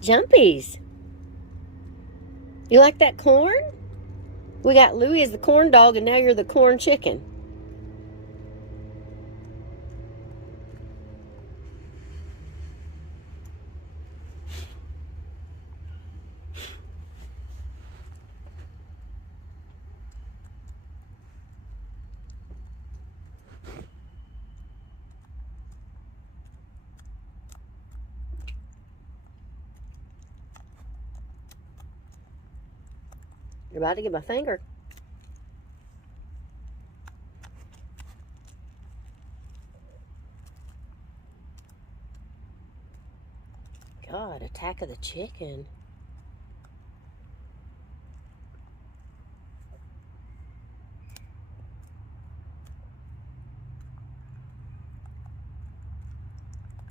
Jumpies. You like that corn? We got Louie as the corn dog, and now you're the corn chicken. You're about to get my finger. God, Attack of the Chicken.